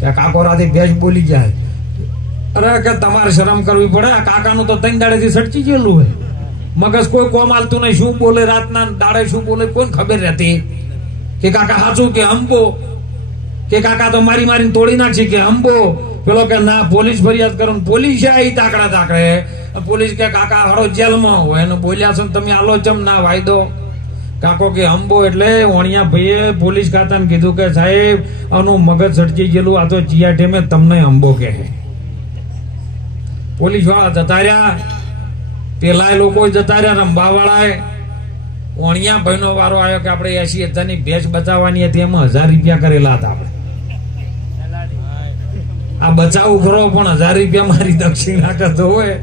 કે કાકો રાતે ભેંસ બોલી જાય. અરે કે તમારે શરમ કરવી પડે. આ કાકાનું તો 3 દાડેથી સટકી ગયેલું હોય. મગજ કોઈ કોમ હાલતું નહીં. શું બોલે રાતના દાડે શું બોલે કોઈને ખબર રહેતી. કે કાકા સાચું કે અંબો, કે કાકા તો મારી મારીને તોડી નાખશે કે અંબો. પેલો કે ના પોલીસ ફરિયાદ કરો. પોલીસ આવી તાકડા તાકડે. પોલીસ કે કાકા હળો જેલમાં હોય એને બોલ્યા છો તમે આલોચમ ના વાયદો. કાકો કે અંબો એટલે વણિયા ભાઈએ પોલીસ ખાતાને કીધું કે સાહેબ આનું મગજ સટકી ગયેલું. આ તો ચિયા ટેમે તમને અંબો કહે. પોલીસ વાળા જતા રહ્યા. પેલા લોકો જતા રહ્યા રંબા વાળા. વણિયા ભાઈ નો વારો આવ્યો કે આપણે 80,000 ની ભેંસ બચાવવાની હતી, એમાં 1000 રૂપિયા કરેલા હતા. આપણે આ બચાવું ખરો પણ 1000 રૂપિયા મારી દક્ષિણા કરતો હોય.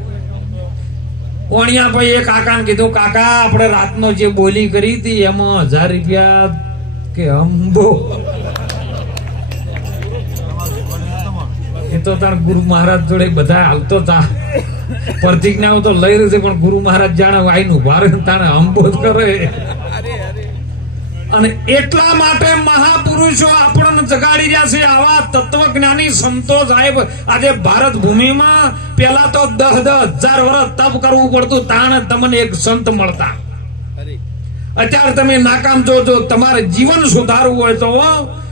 વણિયા ભાઈ એ કાકાને કીધું કાકા આપણે રાતનો જે બોલી કરી હતી એમાં 1000 રૂપિયા કે અંબો. એ તો તાર ગુરુ મહારાજ જોડે બધા હાલતો તા પ્રતિજ્ઞાઓ તો લઈ રહી છે, પણ ગુરુ મહારાજ જાણે વાયનું ભારે તાણે અંબો જ કરે. અને એટલા માટે મહાપુરુષો આપણને જગાડી રહ્યા છે. આવા તત્વજ્ઞાની સંતો સાહેબ આજે ભારત ભૂમિમાં પેલા તો 10,000 વર્ષ તપ કરવું પડતું, તાણે તમને એક સંત મળતા. અત્યારે તમે નાકામ જો તમારે જીવન સુધારવું હોય તો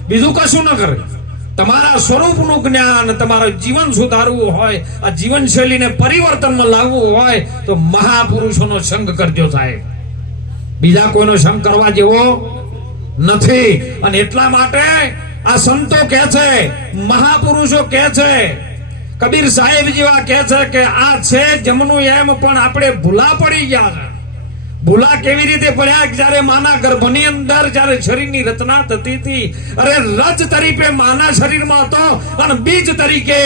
બીજું કશું ન કરે. તમારા સ્વરૂપનું જ્ઞાન, તમારું જીવન સુધારવું હોય, આ જીવનશૈલીને પરિવર્તનમાં લાવવું હોય તો મહાપુરુષોનો સંગ કરજો સાહેબ. બીજા કોઈનો સંગ કરવા જેવો નથી. અને એટલા માટે આ સંતો કહે છે, મહાપુરુષો કહે છે, કબીર સાહેબ જેવા કહે છે કે આ છે જમનું એમ પણ આપણે ભૂલા પડી ગયા છે. ભૂલા કેવી રીતે પડ્યા? જયારે માના ગર્ભની અંદર જયારે શરીરની રચના થતી હતી, અરે રજ તરીકે માના શરીરમાં હતો અને બીજ તરીકે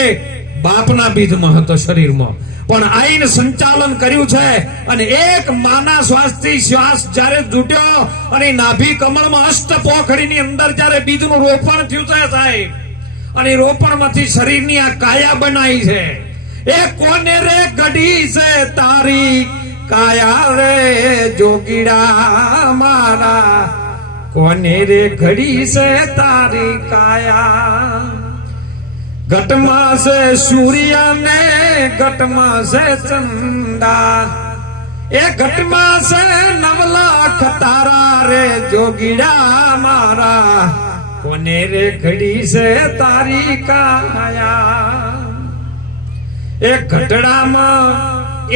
બાપના બીજમાં હતો શરીરમાં. પણ આઈને સંચાલન કર્યું છે અને એક માના શ્વાસથી શ્વાસ જયારે જૂટ્યો અને નાભી કમળમાં અષ્ટપોખડીની અંદર જયારે બીજનું રોપણ થયું છે સાહેબ, અને રોપણમાંથી શરીરની આ કાયા બનાવી છે. એ કોને રે ગઢી છે તારી કાયા રે જોગીડા મારા, કોને રે ઘડી છે તારી કાયા. ઘટમાં છે સૂર્ય ને ઘટમાં છે ચંદા, એ ઘટમાં છે 9 લાખ તારા રે જોગીડા મારા, કોને રે ઘડી છે તારી કાયા. એ ઘટડામાં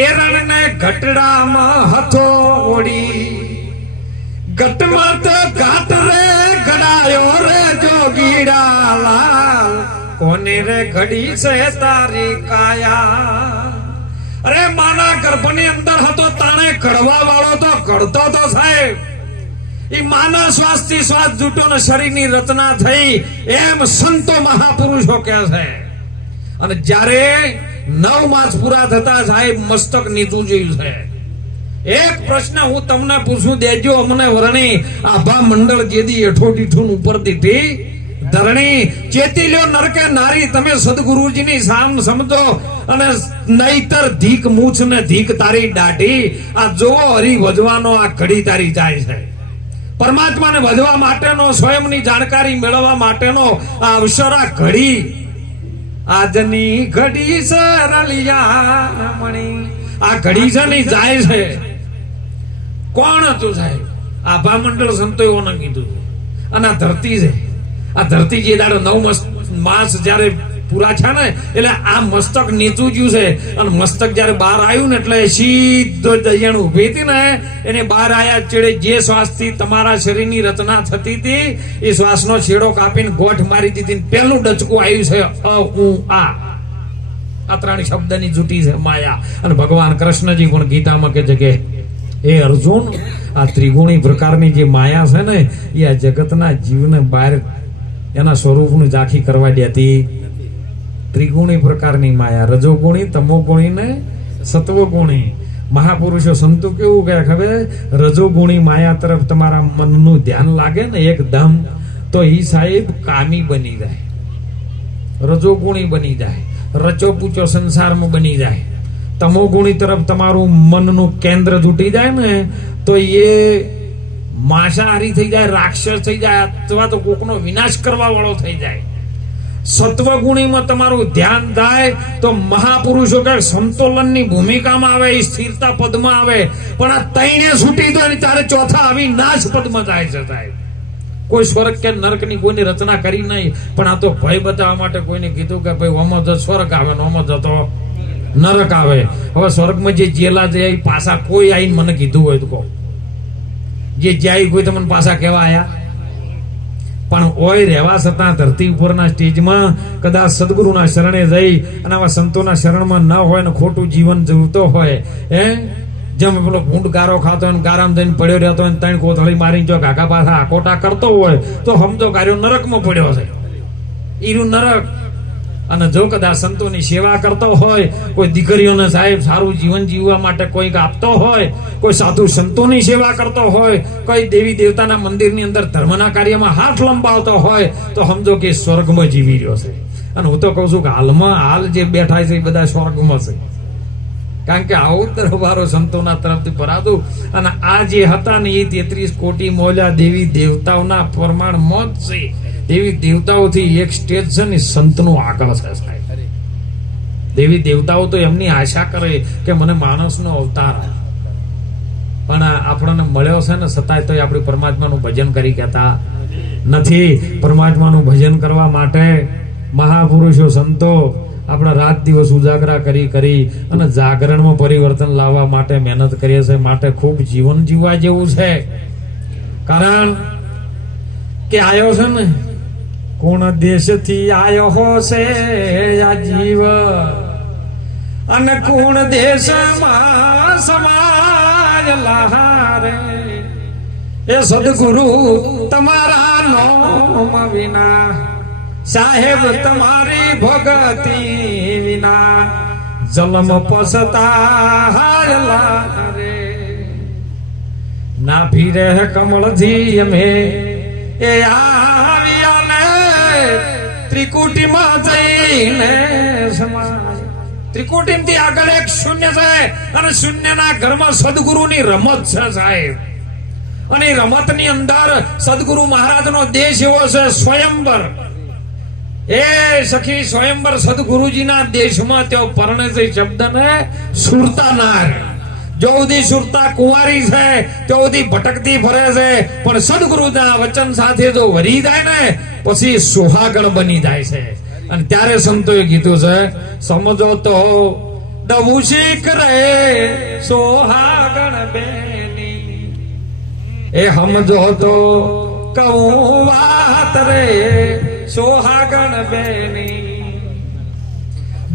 એરણ ને ઘટડામાં હથોડી, ઘટમાં તો ઘાટ રે ઘડાયો રે જોગીડા લાલ, કોને રે ઘડી છે તારી કાયા. અરે માના ગર્ભની અંદર હતો તાણે ઘડવા વાળો તો ઘડતો તો સાહેબ. એ માના શ્વાસ થી શ્વાસ જૂટો ને શરીરની રચના થઈ એમ સંતો મહાપુરુષો કહે છે. અને જ્યારે 9 માસ પૂરા થતા સાહેબ મસ્તક નીચું જોયું છે. એક પ્રશ્ન હું તમને પૂછું, દેજો અમને વરણી. આભા મંડળ જેદી એઠોડીઠું ઉપર દીધી ધરણી, ચેતી લ્યો નરકે નારી તમે સદગુરુજીની સામ સમજો, અને નહીતર ધીક મૂછ ને ધીક તારી દાઢી. આ જોવો હરી ભજવાનો આ ઘડી તારી જાય છે. પરમાત્માને ભજવા માટેનો, સ્વયંની જાણકારી મેળવવા માટેનો આ અવસર, આ ઘડી આજની ઘડી સરલિયા મણી. આ ઘડી છે ને જાય છે. કોણ હતું સાહેબ? આભા મંડળ સંતોને કીધું. અને આ ધરતી છે. આ ધરતી જે દાડો 9 માસ જયારે પૂરા છે ને એટલે આ મસ્તક નીચું ગયું છે. અને મસ્તક જયારે બહાર આવ્યું ને એટલે સીધો દૈયણ ઉભી હતી ને એને બહાર આયા ચેડે જે શ્વાસથી તમારા શરીરની રચના થતી હતી એ શ્વાસનો છેડો કાપીને ગોઠ મારી દીધી. પહેલું ડચકું આવ્યું છે અ ઉ આ. આ 3 શબ્દની જૂટી છે માયા. અને ભગવાન કૃષ્ણજી પણ ગીતામાં કે છે કે હે અર્જુન, આ ત્રિગુણી પ્રકારની જે માયા છે ને એ આ જગતના જીવને બહાર એના સ્વરૂપનું ઝાંખી કરવા દેતી. ત્રિગુણી પ્રકારની માયા, રજોગુણી, તમોગુણી ને સત્વગુણી. મહાપુરુષો સંતો કેવું કહે ખબર? રજોગુણી માયા તરફ તમારા મનનું ધ્યાન લાગે ને એકદમ તો એ સાહેબ કામી બની જાય, રજોગુણી બની જાય, રચો પૂચો સંસારમાં બની જાય. તમોગુણી તરફ તમારું મનનું કેન્દ્ર જૂટી જાય ને તો એ માંસાહારી થઈ જાય, રાક્ષસ થઈ જાય, અથવા તો કોકનો વિનાશ કરવા વાળો થઈ જાય. સત્વગુણીમાં તમારું ધ્યાન થાય તો મહાપુરુષો કે સંતુલનની ભૂમિકામાં આવે, સ્થિરતા પદમાં આવે. પણ આ તઈને છૂટી દો ને ત્યારે ચોથા આવી નાશ પદમાં જાય છે સાહેબ. કોઈ સ્વર્ગ કે નરકની કોઈની રચના કરી નહીં, પણ આ તો ભય બતાવવા માટે કોઈને કીધું કે ભાઈ ઓમો જ સ્વર્ગ આવે ને ઓમો જતો નરક આવે. હવે સ્વર્ગમાં જે જેલા જાય પાછા કોઈ આઈને મને કીધું હોય તો કહો, જે જાય કોઈ તમને પાછા કેવા આયા? પણ ઓય રહેવા છતાં ધરતી ઉપરના સ્ટેજમાં કદાચ સદગુરુના શરણે જઈ અને આવા સંતોના શરણમાં ન હોય ને ખોટું જીવન જીવતો હોય, જેમ પેલો ભૂંડ ગારો ખાતો હોય, ગારામાં જઈને પડ્યો રહેતો હોય, ત્રણ કોથળી મારીને જો કાકા પાછા આકોટા કરતો હોય તો સમજો કાર્યો નરકમાં પડ્યો છે, ઈરું નરક. અને જો કદાચ સંતોની સેવા કરતો હોય, કોઈ દીકરીઓને સાહેબ સારું જીવન જીવવા માટે કોઈક આપતો હોય, કોઈ સાધુ સંતોની સેવા કરતો હોય, કોઈ દેવી દેવતાના મંદિરની અંદર ધર્મના કાર્યમાં હાથ લંબાવતો હોય, તો સમજો કે સ્વર્ગમાં જીવી રહ્યો છે. અને હું તો કહું છું કે હાલ જે બેઠા છે એ બધા સ્વર્ગમાં છે. કારણ કે આવું દરબારો સંતોના તરફથી ભરાતું. અને આ જે હતા ને એ 33 કોટી મોલ્યા દેવી દેવતાઓના પ્રમાણ મોત છે. દેવી દેવતાઓથી એક સ્ટેજ છે ને સંતનું આગળ છે સાહેબ. દેવી દેવતાઓ તો એમની આશા કરે કે મને માણસનો અવતાર, પણ આપણને મળ્યો છે ને છતાંય તો આપણે પરમાત્માનું ભજન કરી કહેતા નથી. પરમાત્માનું ભજન કરવા માટે મહાપુરુષો સંતો આપણા રાત દિવસ ઉજાગરા કરી અને જાગરણમાં પરિવર્તન લાવવા માટે મહેનત કરીએ છે. માટે ખૂબ જીવન જીવવા જેવું છે. કારણ કે આયો છે ને કોણ દેશથી આયો હશે આ જીવ, અને કોણ દેશમાં સમાજ લહારે. એ સદગુરુ તમારા નોમ વિના, સાહેબ તમારી ભગતિ વિના, જલમ પસતા રે. ના ભીરે કમળથી અમે એ આવ્યા ને ત્રિકુટીમાં જઈને સમાય. ત્રિકુટીમાંથી આગળ એક શૂન્ય છે, અને શૂન્યના ઘરમાં સદગુરુની રમત છે સાહેબ. અને એ રમતની અંદર સદગુરુ મહારાજનો દેશ એવો છે સ્વયંવર. એ સખી સ્વયંવર સદગુરુજીના દેશમાં તેઓ પરણે છે શબ્દને સુરતા નાર. જો સુધી સુરતા કુંવારી છે તો સુધી ભટકતી ફરે છે, પણ સદગુરુના વચન સાથે જો વરી જાય ને પછી સુહાગણ બની જાય છે. અને ત્યારે સંતોએ કીધું છે, સમજો તો દમુ શીખ રે સોહાગણ બેની, એ સમજો તો કહું વાત રે સોહાગણ બેની.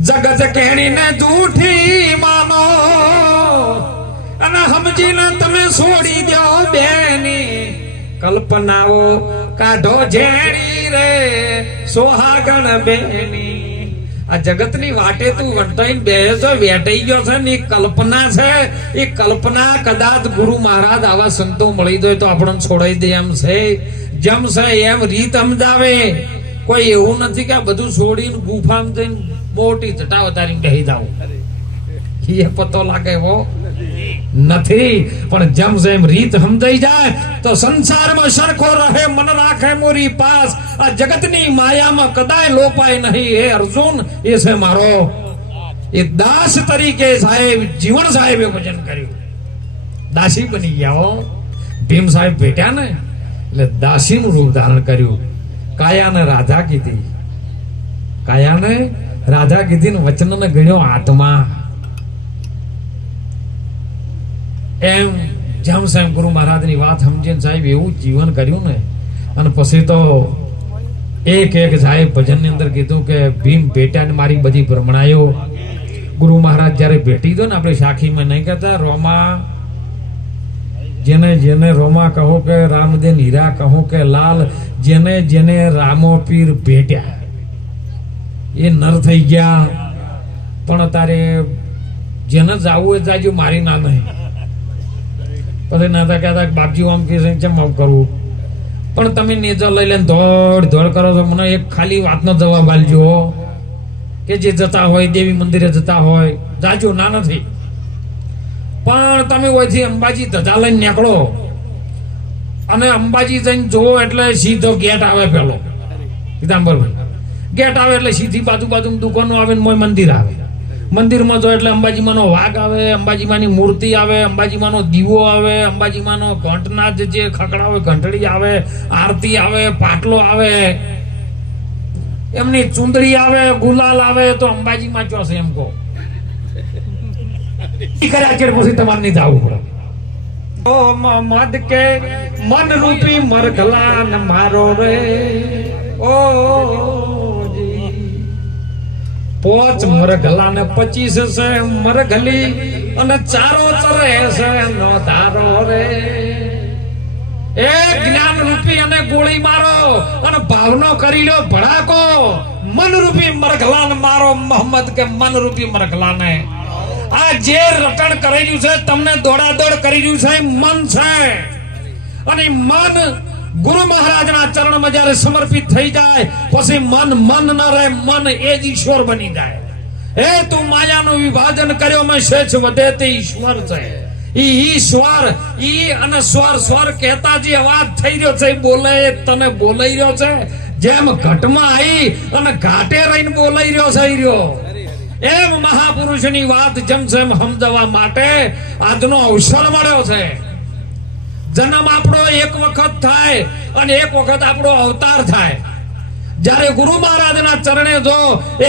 જગત કેણીને જૂઠી માનો અને સમજીને તમે છોડી દો બેની. કલ્પનાઓ કાઢો ઝેરી રે સોહાગણ બેની. આ જગતની વાટે તું વંટાઈને બેસો વેટાઈ ગયો છે ને, એ કલ્પના છે. એ કલ્પના કદાચ ગુરુ મહારાજ આવા સંતો મળી જાય તો આપણને છોડાઈ દે એમ છે. જેમ છે એમ રીત સમજાવે. કોઈ એવું નથી કે આ બધું છોડીને ગુફામાં જઈને મોટી જટા વધારીને બેસી જાવ, એ પતો લાગે એવો નથી. પણ જેમ જેમ રીત સમજાઈ જાય તો સંસારમાં સરખો રહે મન રાખે મોરી પાસ. આ જગતની માયામાં કદાય લોપાય નહીં. હે અર્જુન, એ છે મારો એ દાસ તરીકે સાહેબ જીવન સાહેબે ભજન કર્યું. દાસી બની ગયા. ભીમ સાહેબ ભેટ્યા ને એટલે દાસીનું રૂપ ધારણ કર્યું. કાયાને રાધા કીધી, કાયાને રાધા કીધી ને વચનને ગણ્યો આત્મા. એમ જેમ સાહેબ ગુરુ મહારાજની વાત સમજીને સાહેબ એવું જીવન કર્યું ને. અને પછી તો એક સાહેબ ભજનની અંદર કીધું કે ભીમ ભેટ્યા ને મારી બધી ભ્રમણાયો. ગુરુ મહારાજ જયારે ભેટી દો ને આપણે સાખીમાં નહીં કહેતા રોમા, જેને જેને રોમા કહો કે રામદેન હીરા કહો કે લાલ, જેને જેને રામો પીર ભેટ્યા એ નર થઈ ગયા. પણ તારે જેને જાવું એ જાજો, મારી ના નહીં. પછી નાતા કહેતા બાપજી આમ કે કેમ આમ કરવું. પણ તમે નેજા લઈ લઈને દોડ કરો છો. મને એક ખાલી વાતનો જવાબ આલજો કે જે જતા હોય દેવી મંદિરે જતા હોય જાજો, ના નથી. પણ તમે ઓયથી અંબાજી ધજા લઈને નીકળો અને અંબાજી જઈને જોવો એટલે સીધો ગેટ આવે પેલો પીતાંબરભાઈ. ગેટ આવે એટલે સીધી બાજુ દુકાનો આવે ને મોય મંદિર આવે. મંદિરમાં જો એટલે અંબાજીમાંનો વાઘ આવે, અંબાજીમાંની મૂર્તિ આવે, અંબાજીમાંનો દીવો આવે, અંબાજીમાંનો ઘંટનાદ જે ખકડા હોય ઘંટડી આવે, આરતી આવે, પાટલો આવે, એમની ચુંદડી આવે, ગુલાલ આવે, તો અંબાજીમાં ચોસે એમ કહો કર્યા છે પછી તમારે નહીં જવું પડે. ઓ મદ કે મન રૂપી મરઘલા ન મારો રે ઓ પોચ મરઘલા ને 25 છે મરઘલી અને ચારો ચરે છે નો ધારો રે. એ જ્ઞાન રૂપી અને ગોળી મારો અને ભાવનો કરી લો ભડાકો. મન રૂપી મરઘલા ને મારો મોહમ્મદ કે મન રૂપી મરઘલા ને. આ જે રટણ કરી રહ્યું છે તમને દોડાદોડ કરી રહ્યું છે મન છે. અને મન ગુરુ મહારાજના ચરણમાં જ્યારે સમર્પિત થઈ જાય પછી મન ન રહે, મન એ જ ઈશ્વર બની જાય. હે તું માયાનું વિભાજન કર્યો મેં શેષ વધે તે ઈશ્વર છે. ઈ ઈશ્વર ઈ અને સ્વર કહેતા જે અવાજ થઈ રહ્યો છે બોલે તને બોલાઈ રહ્યો છે. જેમ ઘટમાં આવી અને ઘાટે રહીને બોલાઈ રહ્યો છે રહ્યો એમ મહાપુરુષની વાત જેમ સમજવા માટે આજનો અવસર મળ્યો છે. જન્મ આપણો એક વખત થાય અને એક વખત આપણો અવતાર થાય. જ્યારે ગુરુ મહારાજના ચરણે જો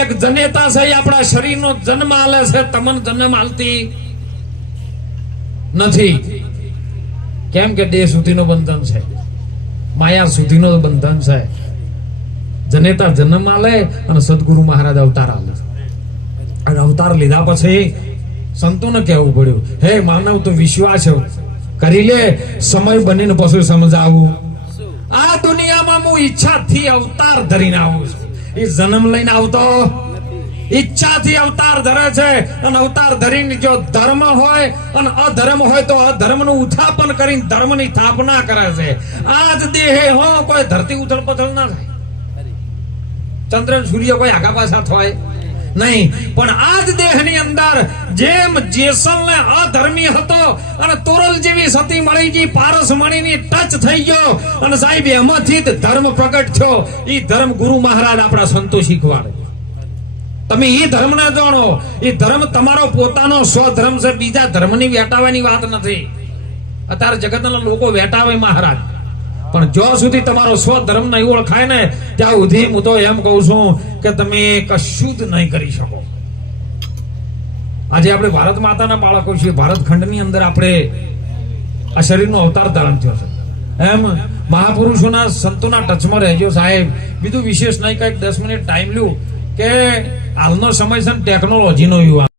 એક જનેતા છે આપણા શરીરનો જન્મ આલે છે, તમને જન્મ આલતી નથી. કેમ કે દેહ સુધીનો બંધન છે, માયા સુધીનો બંધન છે. જનેતા જન્મ આલે અને સદગુરુ મહારાજ અવતાર આલે. અને અવતાર લીધા પછી સંતોને કહેવું પડ્યું, હે માનવ તો વિશ્વાસ કરી લે, સમય બનીને પછી સમજાવું. આ દુનિયામાં હું ઈચ્છાથી અવતાર ધરીને આવું છું. એ જન્મ લઈને આવતો ઈચ્છાથી અવતાર ધરે છે. અને અવતાર ધરીને જો ધર્મ હોય અને અધર્મ હોય તો અધર્મનું ઉત્થાપન કરીને ધર્મની સ્થાપના કરે છે. આ જ દેહે હો કોઈ ધરતી ઉથલ પથલ ના થાય, ચંદ્ર સૂર્ય કોઈ આગા પાછા થાય નહીં. પણ આ જ દેહની અંદર જેમ જેસલ ને અધર્મી હતો અને તોરલ જેવી સતી મળીજી પારસ મણીની ટચ થઈ ગયો અને સાહેબ એમાંથી જ ધર્મ પ્રગટ થયો. એ ધર્મ ગુરુ મહારાજ આપણા સંતો શીખવાડે. તમે એ ધર્મ ને જાણો. એ ધર્મ તમારો પોતાનો સ્વધર્મ છે, બીજા ધર્મની વેટાવાની વાત નથી. અત્યારે જગતના લોકો વેટાવે મહારાજ, પણ જો સુધી તમારો સ્વધર્મ નહીં ઓળખાય ને ત્યાં સુધી હું તો એમ કહું છું કે તમે કશું જ નહીં કરી શકો. આજે આપણે ભારત માતાના બાળકો છીએ. ભારત ખંડની અંદર આપણે આ શરીરનો અવતાર ધારણ થયો છે. એમ મહાપુરુષોના સંતોના ટચમાં રહેજો સાહેબ. બીજું વિશેષ નહીં, કંઈક 10 મિનિટ ટાઈમ લ્યું કે હાલનો સમય છે ટેકનોલોજીનો યુવા.